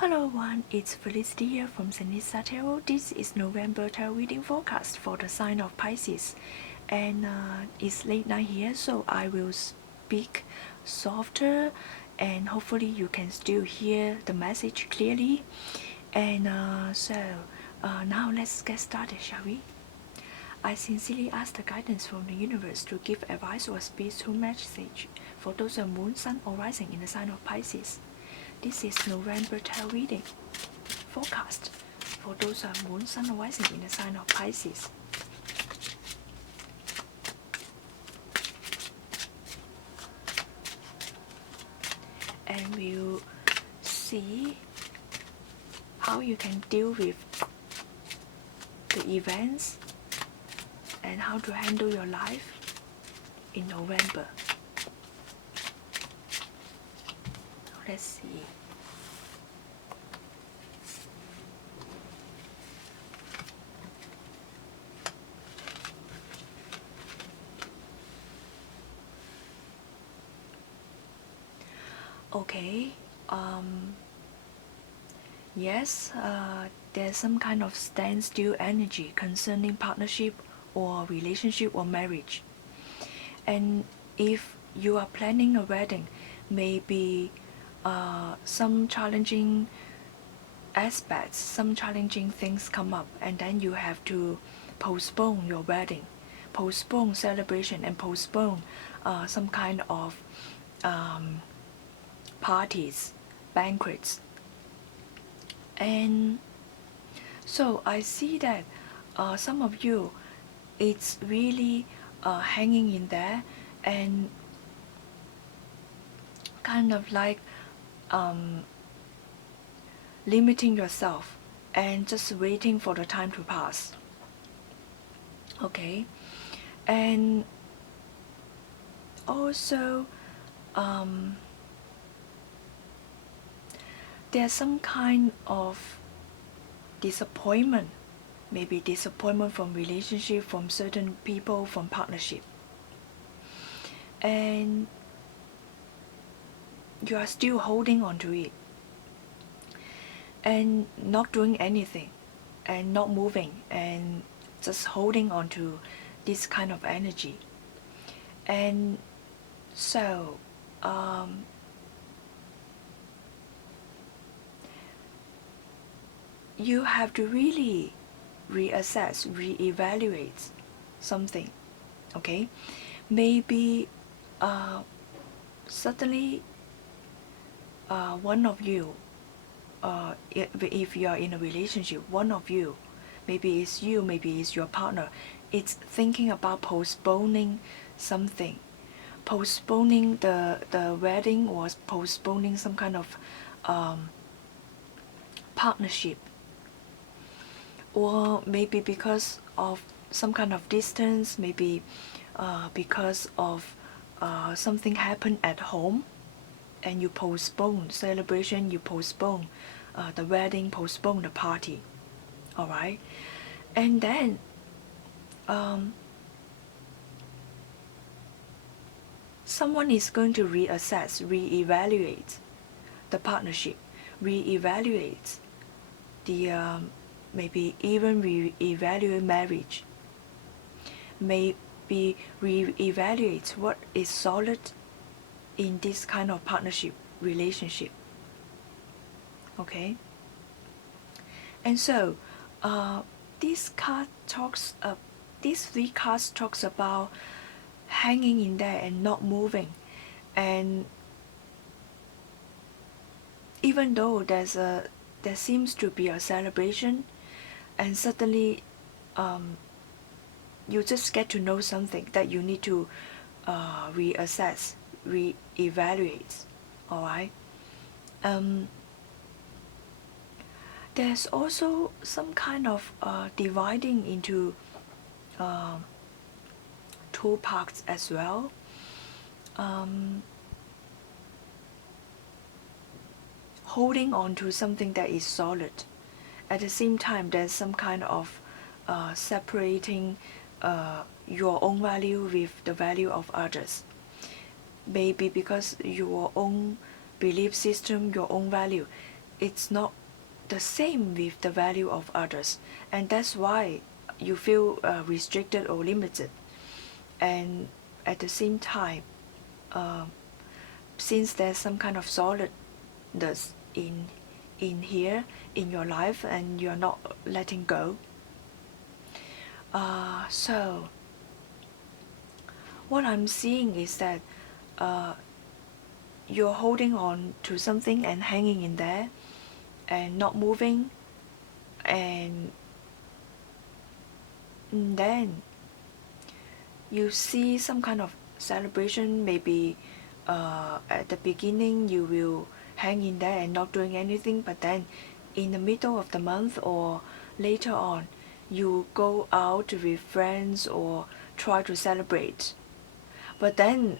Hello everyone, it's Felicity here from Sanisa Tarot. This is November tarot reading forecast for the sign of Pisces. And it's late night here, so I will speak softer and hopefully you can still hear the message clearly. And now let's get started, shall we? I sincerely ask the guidance from the universe to give advice or speak through message for those of Moon, Sun, or Rising in the sign of Pisces. This is November tarot reading forecast for those who are Moon, Sun, or Rising in the sign of Pisces. And we'll see how you can deal with the events and how to handle your life in November. Let's see. Okay, yes, there's some kind of standstill energy concerning partnership or relationship or marriage. And if you are planning a wedding, maybe some challenging aspects, some challenging things come up, and then you have to postpone your wedding, postpone celebration, and postpone some kind of parties, banquets. And so I see that some of you, it's really hanging in there and kind of like limiting yourself and just waiting for the time to pass. Okay, and also there's some kind of disappointment, maybe disappointment from relationship, from certain people, from partnership, and you are still holding on to it and not doing anything and not moving and just holding on to this kind of energy. And so you have to really reassess, reevaluate something. Okay, maybe suddenly one of you, if you are in a relationship, one of you, maybe it's you, maybe it's your partner, it's thinking about postponing something, postponing the wedding, or postponing some kind of partnership, or maybe because of some kind of distance, maybe because of something happened at home and you postpone celebration, you postpone the wedding, postpone the party. All right, and then someone is going to reassess, reevaluate the partnership, reevaluate the maybe even reevaluate marriage, maybe reevaluate what is solid in this kind of partnership relationship. Okay, and so this card talks these three cards talks about hanging in there and not moving. And even though there seems to be a celebration, and suddenly you just get to know something that you need to reassess, reevaluate. All right. There's also some kind of dividing into two parts as well. Holding on to something that is solid. At the same time, there's some kind of separating your own value with the value of others. Maybe because your own belief system, your own value it's not the same with the value of others, and that's why you feel restricted or limited. And at the same time, uh, since there's some kind of solidness in here in your life and you're not letting go, so what I'm seeing is that you're holding on to something and hanging in there and not moving, and then you see some kind of celebration. Maybe at the beginning you will hang in there and not doing anything, but then in the middle of the month or later on you go out with friends or try to celebrate. But then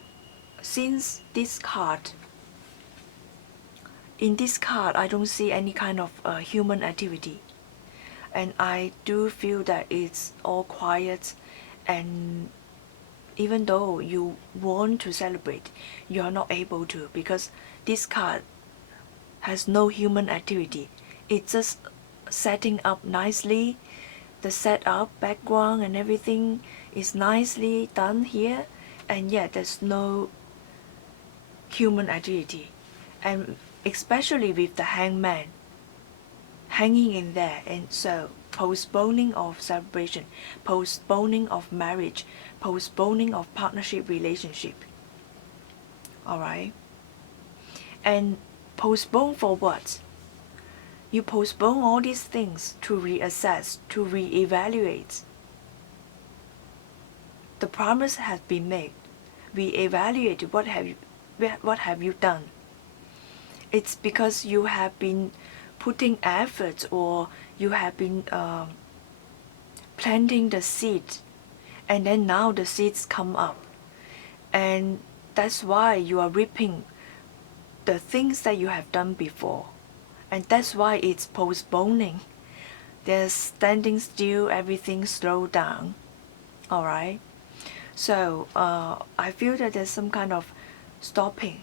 since in this card I don't see any kind of human activity, and I do feel that it's all quiet, and even though you want to celebrate, you are not able to, because this card has no human activity. It's just setting up nicely. The setup, background and everything is nicely done here, and yet there's no human activity. And especially with the hangman hanging in there, and so postponing of celebration, postponing of marriage, postponing of partnership relationship. Alright? And postpone for what? You postpone all these things to reassess, to reevaluate. The promise has been made. Reevaluate what have you done. It's because you have been putting effort, or you have been planting the seed, and then now the seeds come up, and that's why you are reaping the things that you have done before, and that's why it's postponing. There's standing still, everything slow down. Alright, so I feel that there's some kind of stopping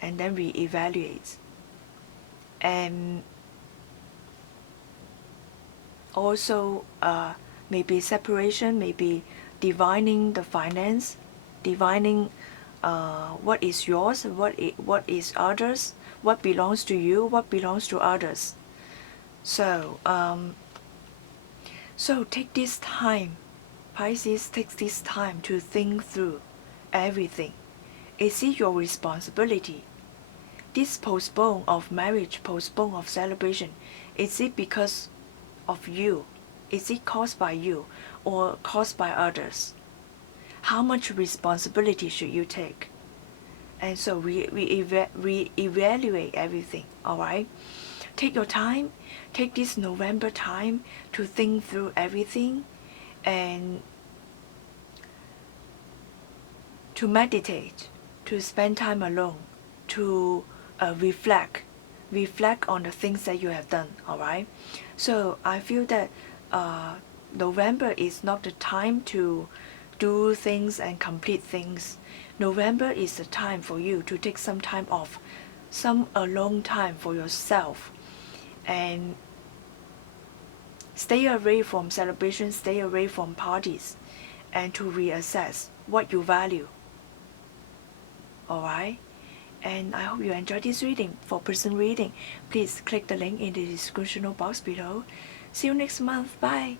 and then reevaluate, and also maybe separation, maybe divining the finance, divining what is yours, what is others, what belongs to you, what belongs to others. So so take this time, Pisces takes this time to think through everything. Is it your responsibility? This postpone of marriage, postpone of celebration, is it because of you? Is it caused by you or caused by others? How much responsibility should you take? And so re-evaluate everything, alright? Take your time, take this November time to think through everything, and to meditate, to spend time alone, to reflect on the things that you have done, alright? So I feel that November is not the time to do things and complete things. November is the time for you to take some time off, some alone time for yourself, and stay away from celebrations, stay away from parties, and to reassess what you value. Alright? And I hope you enjoyed this reading. For personal reading, please click the link in the description box below. See you next month. Bye.